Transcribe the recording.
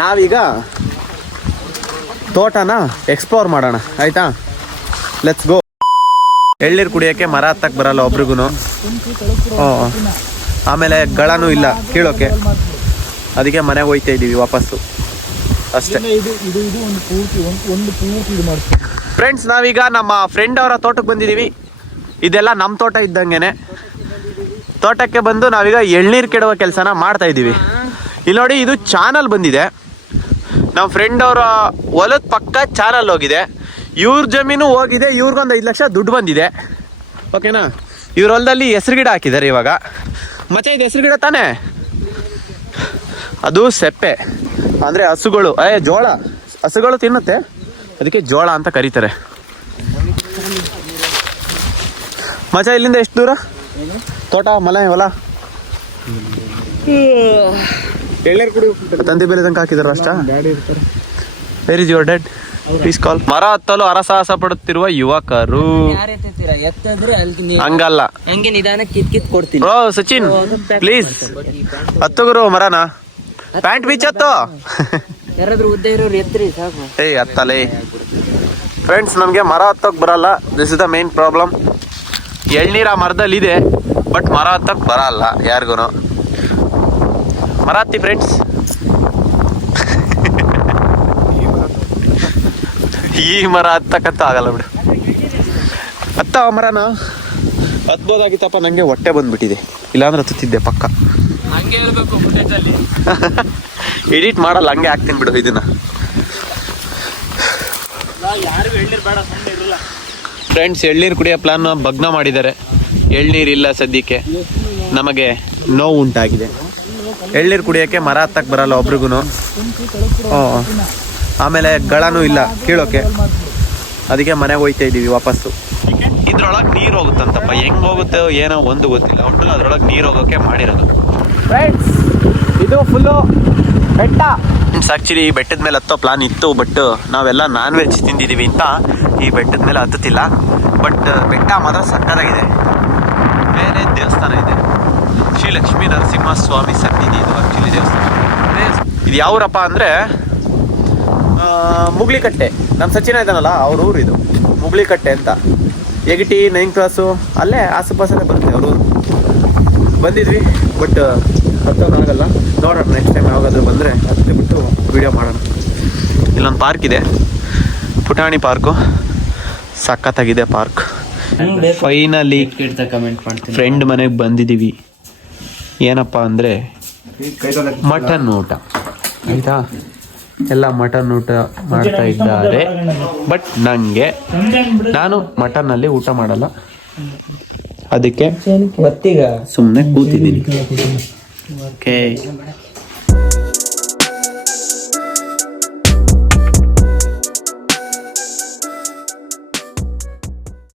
ನಾವೀಗ ತೋಟನ ಎಕ್ಸ್ಪ್ಲೋರ್ ಮಾಡೋಣ, ಆಯ್ತಾ? Let's go. ಎಳ್ನೀರು ಕುಡಿಯೋಕ್ಕೆ ಮರ ಹತ್ತಕ್ಕೆ ಬರಲ್ಲ ಒಬ್ರಿಗೂ. ಆಮೇಲೆ ಗಳನೂ ಇಲ್ಲ ಕೀಳೋಕೆ, ಅದಕ್ಕೆ ಮನೆಗೆ ಹೋಗ್ತಾ ಇದ್ದೀವಿ ವಾಪಸ್ಸು ಅಷ್ಟೇ. ಫ್ರೆಂಡ್ಸ್, ನಾವೀಗ ನಮ್ಮ ಫ್ರೆಂಡ್ ಅವರ ತೋಟಕ್ಕೆ ಬಂದಿದ್ದೀವಿ. ಇದೆಲ್ಲ ನಮ್ಮ ತೋಟ ಇದ್ದಂಗೆನೆ. ತೋಟಕ್ಕೆ ಬಂದು ನಾವೀಗ ಎಳ್ನೀರು ಕೆಡುವ ಕೆಲಸನ ಮಾಡ್ತಾ ಇದ್ದೀವಿ. ಇಲ್ಲಿ ನೋಡಿ, ಇದು ಚಾನಲ್ ಬಂದಿದೆ. ನಮ್ಮ ಫ್ರೆಂಡ್ ಅವರ ಹೊಲದ ಪಕ್ಕ ಚಾನಲ್ ಹೋಗಿದೆ. ಇವ್ರ ಜಮೀನು ಹೋಗಿದೆ. ಇವ್ರಿಗೊಂದು 5 ಲಕ್ಷ ದುಡ್ಡು ಬಂದಿದೆ. ಓಕೆನಾ? ಇವ್ರ ಹೊಲದಲ್ಲಿ ಹೆಸರು ಗಿಡ ಹಾಕಿದ್ದಾರೆ ಇವಾಗ. ಮತ್ತೆ ಇದು ಹೆಸರು ಗಿಡ ತಾನೇ? ಅದು ಸೆಪ್ಪೆ, ಅಂದರೆ ಹಸುಗಳು, ಜೋಳ, ಹಸುಗಳು ತಿನ್ನುತ್ತೆ, ಅದಕ್ಕೆ ಜೋಳ ಅಂತ ಕರೀತಾರೆ. ಮಚ್ಚ, ಇಲ್ಲಿಂದ ಎಷ್ಟು ದೂರ ತೋಟ, ಮಲೆ, ಹೊಲ? ತಂದೆ ಬೆಲೆ ತನಕ ಹಾಕಿದಾರ ಅಷ್ಟ? Where is your dad? Please call. ಮರ ಹತ್ತಲು ಹರಸಾಹಸ ಪಡುತ್ತಿರುವ ಯುವಕರು. ಹಂಗಲ್ಲ, ಓ ಸಚಿನ್ ಪ್ಲೀಸ್ ಹತ್ತು ಗುರು ಮರನ. ಪ್ಯಾಂಟ್ ಬೀಚ್ ಹತ್ತು. ಏಯ್ ಹತ್ತಲೇ. ಫ್ರೆಂಡ್ಸ್, ನಮಗೆ ಮರ ಹತ್ತೋಕ್ ಬರಲ್ಲ. This is the main problem. ಎಳ್ನೀರ ಮರದಲ್ಲಿ ಇದೆ, ಬಟ್ ಮರ ಹತ್ತಕ್ ಬರಲ್ಲ ಯಾರಿಗೂ. ಮರ ಹತ್ತಿ ಫ್ರೆಂಡ್ಸ್. ಈ ಮರ ಹತ್ತಕ್ಕಂತ ಆಗಲ್ಲ ಬಿಡು. ಹತ್ತ ಮರನ ಹತ್ಬೋದಾಗಿತ್ತಪ್ಪ. ನಂಗೆ ಹೊಟ್ಟೆ ಬಂದ್ಬಿಟ್ಟಿದೆ, ಇಲ್ಲಾಂದ್ರೆ ಹತ್ತುತ್ತಿದ್ದೆ ಪಕ್ಕ. ಎಡಿಟ್ ಮಾಡಲ್ಲ, ಹಂಗೆ ಹಾಕ್ತೀನಿ ಬಿಡು ಇದನ್ನ. ಫ್ರೆಂಡ್ಸ್, ಎಳ್ನೀರು ಕುಡಿಯೋ ಪ್ಲಾನ್ ಭಗ್ನ ಮಾಡಿದ್ದಾರೆ. ಎಳ್ನೀರಿಲ್ಲ ಸದ್ಯಕ್ಕೆ, ನಮಗೆ ನೋವು ಉಂಟಾಗಿದೆ. ಎಳ್ನೀರು ಕುಡಿಯೋಕ್ಕೆ ಮರ ಹತ್ತಕ್ಕೆ ಬರಲ್ಲ ಒಬ್ರಿಗೂ. ಆಮೇಲೆ ಗಳನೂ ಇಲ್ಲ ಕೀಳೋಕೆ, ಅದಕ್ಕೆ ಮನೆಗೆ ಹೋಗ್ತಾ ಇದ್ದೀವಿ ವಾಪಸ್ಸು. ಇದ್ರೊಳಗೆ ನೀರು ಹೋಗುತ್ತಂತಪ್ಪ. ಹೆಂಗೆ ಹೋಗುತ್ತೆ ಏನೋ ಒಂದು ಗೊತ್ತಿಲ್ಲ. ಒಟ್ಟು ಅದ್ರೊಳಗೆ ನೀರು ಹೋಗೋಕ್ಕೆ ಮಾಡಿರೋದು. ಫ್ರೆಂಡ್ಸ್, ಇದು ಫುಲ್ಲು ಬೆಟ್ಟ. ಆ್ಯಕ್ಚುಲಿ ಈ ಬೆಟ್ಟದ ಮೇಲೆ ಹತ್ತೋ ಪ್ಲಾನ್ ಇತ್ತು, ಬಟ್ ನಾವೆಲ್ಲ ನಾನ್ ವೆಜ್ ತಿಂದಿದ್ದೀವಿ ಅಂತ ಈ ಬೆಟ್ಟದ ಮೇಲೆ ಹತ್ತುತ್ತಿಲ್ಲ. ಬಟ್ ಬೆಟ್ಟ ಮಾತ್ರ ಸಕ್ಕತ್ತಾಗಿದೆ. ಬೇರೆ ದೇವಸ್ಥಾನ ಇದೆ, ಶ್ರೀ ಲಕ್ಷ್ಮೀ ನರಸಿಂಹ ಸ್ವಾಮಿ ಸನ್ನಿಧಿ. ಇದು ಆ್ಯಕ್ಚುಲಿ ದೇವಸ್ಥಾನ. ಇದು ಯಾವೂರಪ್ಪ ಅಂದರೆ ಮುಗ್ಲಿಕಟ್ಟೆ. ನಮ್ಮ ಸಚಿನ ಇದ್ದಾನಲ್ಲ, ಅವ್ರ ಊರು ಇದು ಮುಗ್ಲಿಕಟ್ಟೆ ಅಂತ. ಎಗಿಟಿ 9th ಕ್ಲಾಸು ಅಲ್ಲೇ ಆಸುಪಾಸಲ್ಲೇ ಬರುತ್ತೆ ಅವ್ರ ಊರು. ಬಂದಿದ್ವಿ, ಬಟ್ ಹತ್ತೋಕ್ಕಾಗಲ್ಲ. ನೋಡೋಣ ನೆಕ್ಸ್ಟ್ ಟೈಮ್ ಯಾವಾಗಾದ್ರೂ ಬಂದರೆ ಹತ್ತಿ ಬಿಟ್ಟು ವಿಡಿಯೋ ಮಾಡೋಣ. ಇಲ್ಲೊಂದು ಪಾರ್ಕ್ ಇದೆ, ಪುಟಾಣಿ ಪಾರ್ಕು. ಸಖತ್ತಾಗಿದೆ ಪಾರ್ಕ್. ಫೈನಲಿ ಫ್ರೆಂಡ್ ಮನೆಗೆ ಬಂದಿದ್ದೀವಿ. ಏನಪ್ಪ ಅಂದರೆ ಮಟನ್ ಊಟ, ಆಯಿತಾ? ಎಲ್ಲ ಮಟನ್ ಊಟ ಮಾಡ್ತಾ ಇದ್ದಾರೆ. ಬಟ್ ನಾನು ಮಟನ್ನಲ್ಲಿ ಊಟ ಮಾಡಲ್ಲ, ಅದಕ್ಕೆ ಸುಮ್ಮನೆ ಕೂತಿದ್ದೀನಿ. ಓಕೆ.